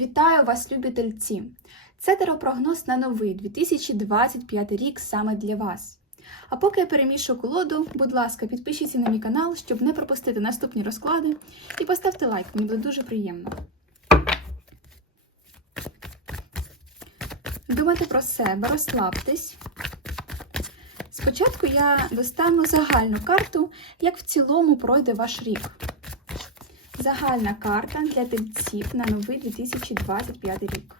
Вітаю вас, любі тельці! Це теропрогноз на новий 2025 рік саме для вас. А поки я перемішую колоду, будь ласка, підпишіться на мій канал, щоб не пропустити наступні розклади, і поставте лайк, мені буде дуже приємно. Думайте про себе, розслабтесь. Спочатку я достану загальну карту, як в цілому пройде ваш рік. Загальна карта для тельців на новий 2025 рік.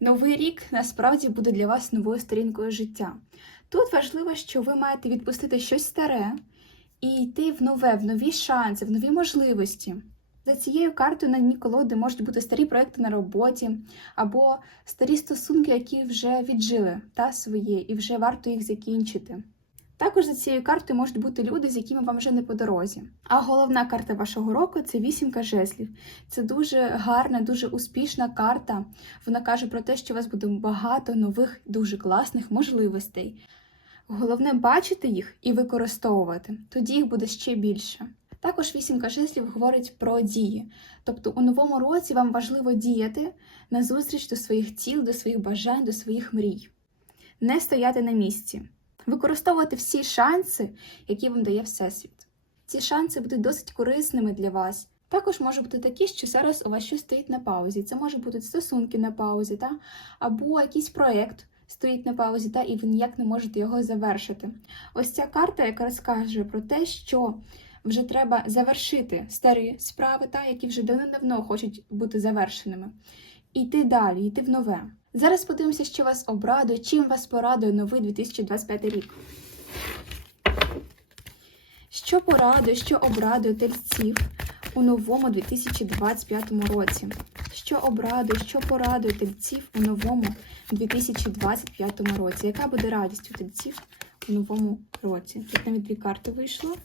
Новий рік насправді буде для вас новою сторінкою життя. Тут важливо, що ви маєте відпустити щось старе і йти в нове, в нові шанси, в нові можливості. За цією картою на дні колоди можуть бути старі проекти на роботі або старі стосунки, які вже віджили та своє, і вже варто їх закінчити. Також за цією картою можуть бути люди, з якими вам вже не по дорозі. А головна карта вашого року це вісімка жезлів. Це дуже гарна, дуже успішна карта. Вона каже про те, що у вас буде багато нових, дуже класних можливостей. Головне бачити їх і використовувати, тоді їх буде ще більше. Також вісімка жезлів говорить про дії. Тобто у новому році вам важливо діяти назустріч до своїх тіл, до своїх бажань, до своїх мрій, не стояти на місці використовувати всі шанси, які вам дає Всесвіт. Ці шанси будуть досить корисними для вас. Також може бути такі, що зараз у вас щось стоїть на паузі. Це може бути стосунки на паузі, та? або якийсь проєкт стоїть на паузі, та? і ви ніяк не можете його завершити. Ось ця карта якраз каже про те, що вже треба завершити старі справи, та? які вже давно хочуть бути завершеними, і йти далі, йти в нове. Зараз подивимося, що вас обрадує, чим вас порадує новий 2025 рік. Що порадує, що обрадує тельців у новому 2025 році? Що обрадує, що порадує тельців у новому 2025 році? Яка буде радість у тельців у новому році? Тут навіть дві карти вийшло.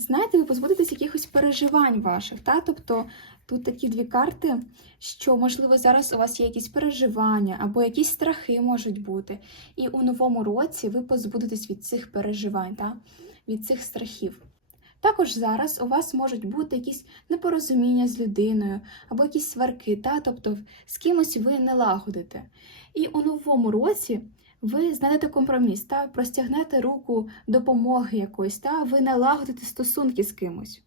Знаєте, ви позбудетесь якихось переживань ваших, та? тобто тут такі дві карти, що, можливо, зараз у вас є якісь переживання або якісь страхи можуть бути. І у новому році ви позбудетесь від цих переживань, та? від цих страхів. Також зараз у вас можуть бути якісь непорозуміння з людиною, або якісь сварки, та? тобто з кимось ви не лагодите. І у новому році ви знайдете компроміс, та простягнете руку допомоги якоїсь, та ви налагодите стосунки з кимось.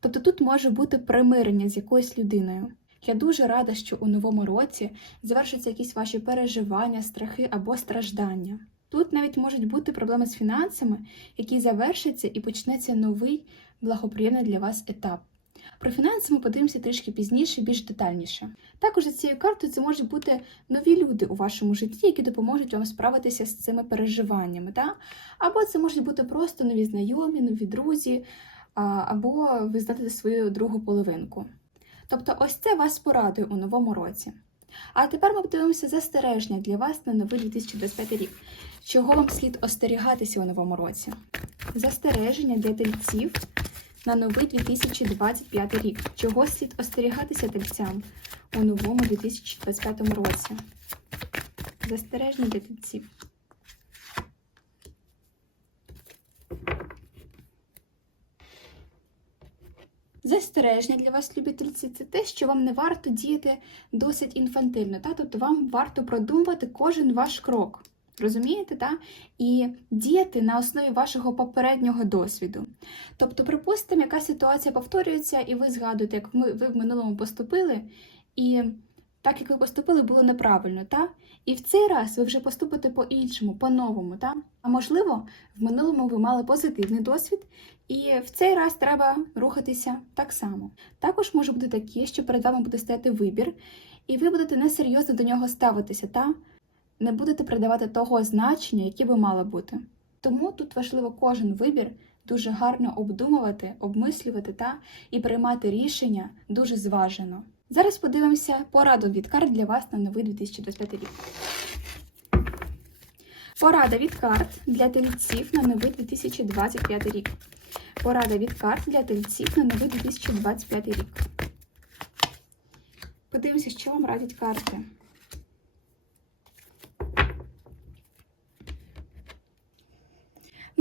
Тобто тут може бути примирення з якоюсь людиною. Я дуже рада, що у новому році завершаться якісь ваші переживання, страхи або страждання. Тут навіть можуть бути проблеми з фінансами, які завершаться і почнеться новий благоприємний для вас етап. Про фінанси ми подивимося трішки пізніше, більш детальніше. Також за цією картою це можуть бути нові люди у вашому житті, які допоможуть вам справитися з цими переживаннями. Та? Або це можуть бути просто нові знайомі, нові друзі, або ви знаєте свою другу половинку. Тобто, ось це вас порадує у новому році. А тепер ми подивимося застереження для вас на новий 2025 рік. Чого вам слід остерігатися у новому році? Застереження для тельців на новий 2025 рік. Чого слід остерігатися тельцям у новому 2025 році? Застереження для тельців. Застереження для вас, любі тельці, це те, що вам не варто діяти досить інфантильно. Та? Тобто вам варто продумувати кожен ваш крок. Розумієте, так? І діяти на основі вашого попереднього досвіду. Тобто, припустимо, яка ситуація повторюється, і ви згадуєте, як ви в минулому поступили, і так, як ви поступили, було неправильно, так? І в цей раз ви вже поступите по-іншому, по-новому, так? А можливо, в минулому ви мали позитивний досвід, і в цей раз треба рухатися так само. Також може бути таке, що перед вами буде стояти вибір, і ви будете несерйозно до нього ставитися, так? Не будете придавати того значення, яке би мало бути. Тому тут важливо кожен вибір дуже гарно обдумувати, обмислювати та і приймати рішення дуже зважено. Зараз подивимося пораду від карт для вас на новий 2025 рік. Порада від карт для тельців на новий 2025 рік. Порада від карт для тельців на новий 2025 рік. Подивимося, що вам радять карти.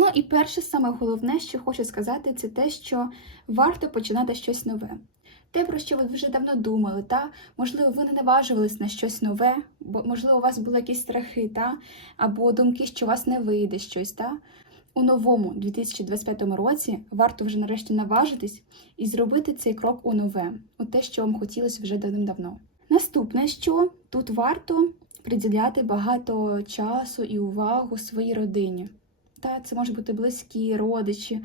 Ну і перше, саме головне, що хочу сказати, це те, що варто починати щось нове. Те, про що ви вже давно думали, та можливо, ви не наважувались на щось нове, бо можливо, у вас були якісь страхи, та або думки, що у вас не вийде щось. Та у новому 2025 році варто вже нарешті наважитись і зробити цей крок у нове, у те, що вам хотілося вже давним-давно. Наступне, що тут варто приділяти багато часу і увагу своїй родині. Та це можуть бути близькі, родичі,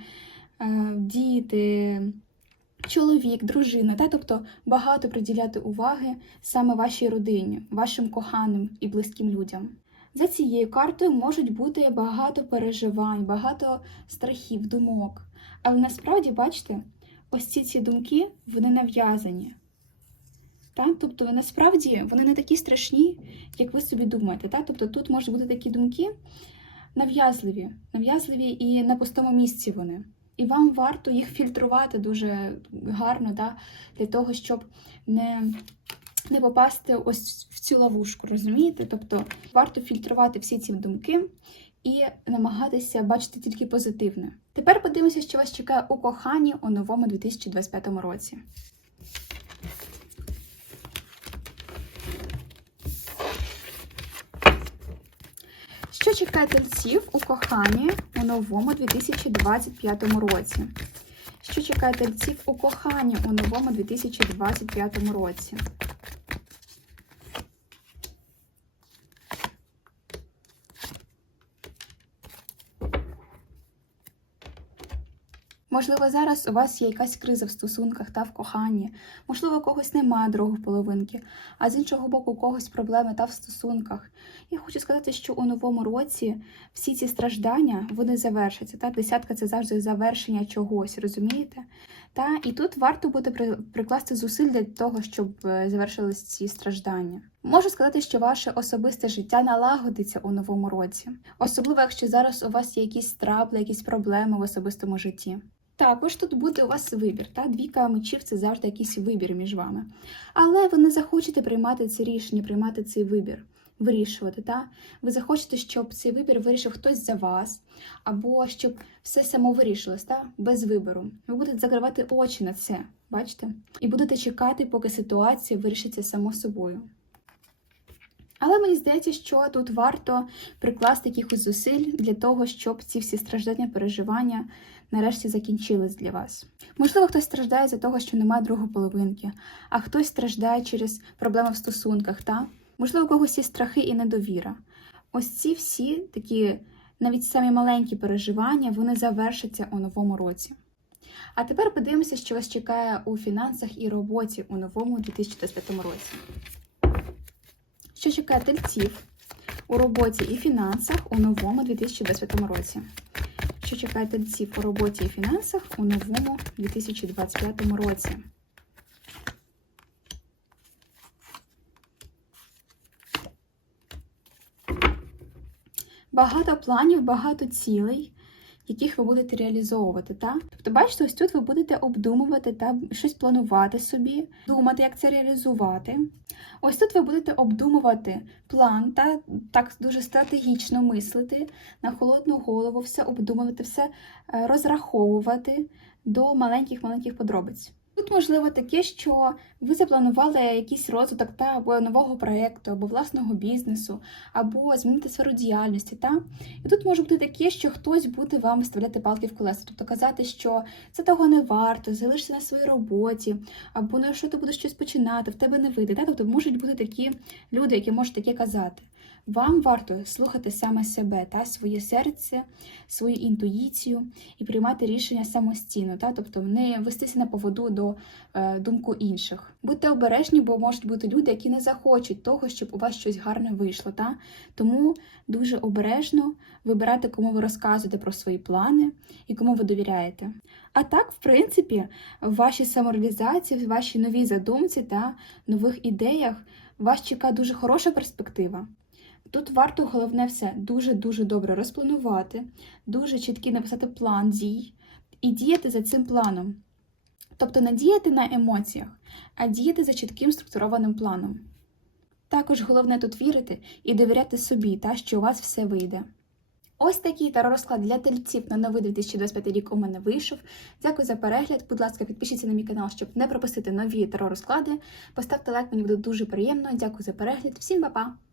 е, діти, чоловік, дружина, та тобто багато приділяти уваги саме вашій родині, вашим коханим і близьким людям. За цією картою можуть бути багато переживань, багато страхів, думок. Але насправді, бачите, ось ці ці думки вони нав'язані. Та? Тобто, насправді вони не такі страшні, як ви собі думаєте. Та? Тобто тут можуть бути такі думки нав'язливі, нав'язливі і на пустому місці вони. І вам варто їх фільтрувати дуже гарно, та? для того, щоб не не попасти ось в цю ловушку, розумієте? Тобто варто фільтрувати всі ці думки і намагатися бачити тільки позитивне. Тепер подивимося, що вас чекає у коханні у новому 2025 році. Чекає тельців у коханні у новому 2025 році? Що чекає тельців у коханні у новому 2025 році? Можливо, зараз у вас є якась криза в стосунках та в коханні, можливо, когось немає другої половинки, а з іншого боку, у когось проблеми та в стосунках. Я хочу сказати, що у новому році всі ці страждання вони завершаться. Та десятка це завжди завершення чогось, розумієте? Та і тут варто буде прикласти зусиль для того, щоб е, завершились ці страждання. Можу сказати, що ваше особисте життя налагодиться у новому році, особливо якщо зараз у вас є якісь трабли, якісь проблеми в особистому житті. Також тут буде у вас вибір, та двійка мечів це завжди якийсь вибір між вами. Але ви не захочете приймати це рішення, приймати цей вибір, вирішувати. Та? Ви захочете, щоб цей вибір вирішив хтось за вас, або щоб все само вирішилось, та? без вибору. Ви будете закривати очі на це, бачите? І будете чекати, поки ситуація вирішиться само собою. Але мені здається, що тут варто прикласти якихось зусиль для того, щоб ці всі страждання, переживання нарешті закінчились для вас. Можливо, хтось страждає за того, що немає другої половинки, а хтось страждає через проблеми в стосунках, та можливо, у когось є страхи і недовіра. Ось ці всі такі, навіть самі маленькі переживання, вони завершаться у новому році. А тепер подивимося, що вас чекає у фінансах і роботі у новому 2025 році. Що чекає тельців у роботі і фінансах у новому 2025 році? Що чекає тельців у роботі і фінансах у новому 2025 році? Багато планів, багато цілей, яких ви будете реалізовувати. Та? Тобто, бачите, ось тут ви будете обдумувати та щось планувати собі, думати, як це реалізувати. Ось тут ви будете обдумувати план та так дуже стратегічно мислити на холодну голову, все обдумувати, все е, розраховувати до маленьких-маленьких подробиць. Тут можливо таке, що ви запланували якийсь розвиток та або нового проєкту, або власного бізнесу, або змінити сферу діяльності. Та? І тут може бути таке, що хтось буде вам вставляти палки в колеса, тобто казати, що це того не варто, залишся на своїй роботі, або ну, якщо ти будеш щось починати, в тебе не вийде. Та? Тобто можуть бути такі люди, які можуть таке казати. Вам варто слухати саме себе, та своє серце, свою інтуїцію і приймати рішення самостійно, та тобто не вестися на поводу до е, думку інших. Будьте обережні, бо можуть бути люди, які не захочуть того, щоб у вас щось гарне вийшло. Та? Тому дуже обережно вибирайте, кому ви розказуєте про свої плани і кому ви довіряєте. А так, в принципі, в вашій самореалізації, в вашій новій задумці та нових ідеях вас чекає дуже хороша перспектива. Тут варто головне все дуже-дуже добре розпланувати, дуже чіткі написати план дій і діяти за цим планом. Тобто не діяти на емоціях, а діяти за чітким структурованим планом. Також головне тут вірити і довіряти собі, та, що у вас все вийде. Ось такий таро-розклад для тельців на новий 2025 рік у мене вийшов. Дякую за перегляд. Будь ласка, підпишіться на мій канал, щоб не пропустити нові таро-розклади. Поставте лайк, мені буде дуже приємно. Дякую за перегляд. Всім па-па!